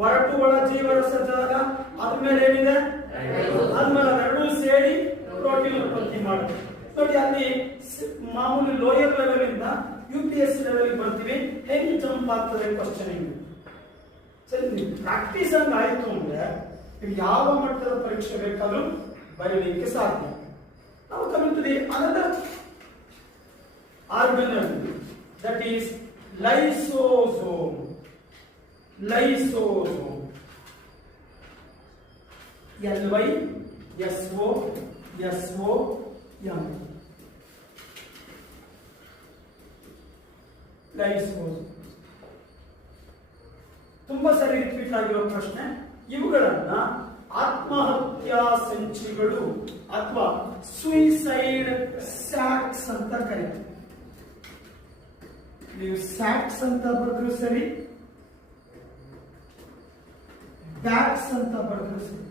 ಒರಟು ಒಳ ಜೀವರಸ ಜಾಗ ಅದ್ಮೇಲೆ ಏನಿದೆ, ಅದ್ಮೇಲೆ ಎರಡೂ ಸೇರಿ ಪ್ರೋಟೀನ್ ಉತ್ಪತ್ತಿ ಮಾಡುತ್ತೆ. ನೋಡಿ ಅಲ್ಲಿ ಮಾಮೂಲಿ ಲೋಯರ್ ಲೆವೆಲ್ ಇಂದ UPSC ಲೆವೆಲ್ ಬರ್ತೀವಿ, ಹೆಂಗ್ ಜಂಪ್ ಆಗ್ತದೆ ಕ್ವಶನ್. ಸರಿ, ಪ್ರಾಕ್ಟೀಸ್ ಹಂಗ ಆಯ್ತು ಅಂದ್ರೆ ಯಾವ ಮಟ್ಟದ ಪರೀಕ್ಷೆ ಬೇಕಾದ್ರೂ ಬರೀಲಿಕ್ಕೆ ಸಾಧ್ಯ. ನಾವು coming to the another organelle, that is lysosome. Lysosome, LYSOSOM, lysosome. ತುಂಬಾ ಸರಿ ರಿಪೀಟ್ ಆಗಿರೋ ಪ್ರಶ್ನೆ. ಇವುಗಳನ್ನ ಆತ್ಮಹತ್ಯಾ ಸಂಚಿಗಳು ಅಥವಾ ಸುಯಿಸೈಡ್ ಸ್ಯಾಕ್ಸ್ ಅಂತ ಕರೀತೀವಿ. ನೀವು ಸ್ಯಾಕ್ಸ್ ಅಂತ ಬರೆದ್ರು ಸರಿ, ಬ್ಯಾಗ್ಸ್ ಅಂತ ಬರೆದ್ರು ಸರಿ.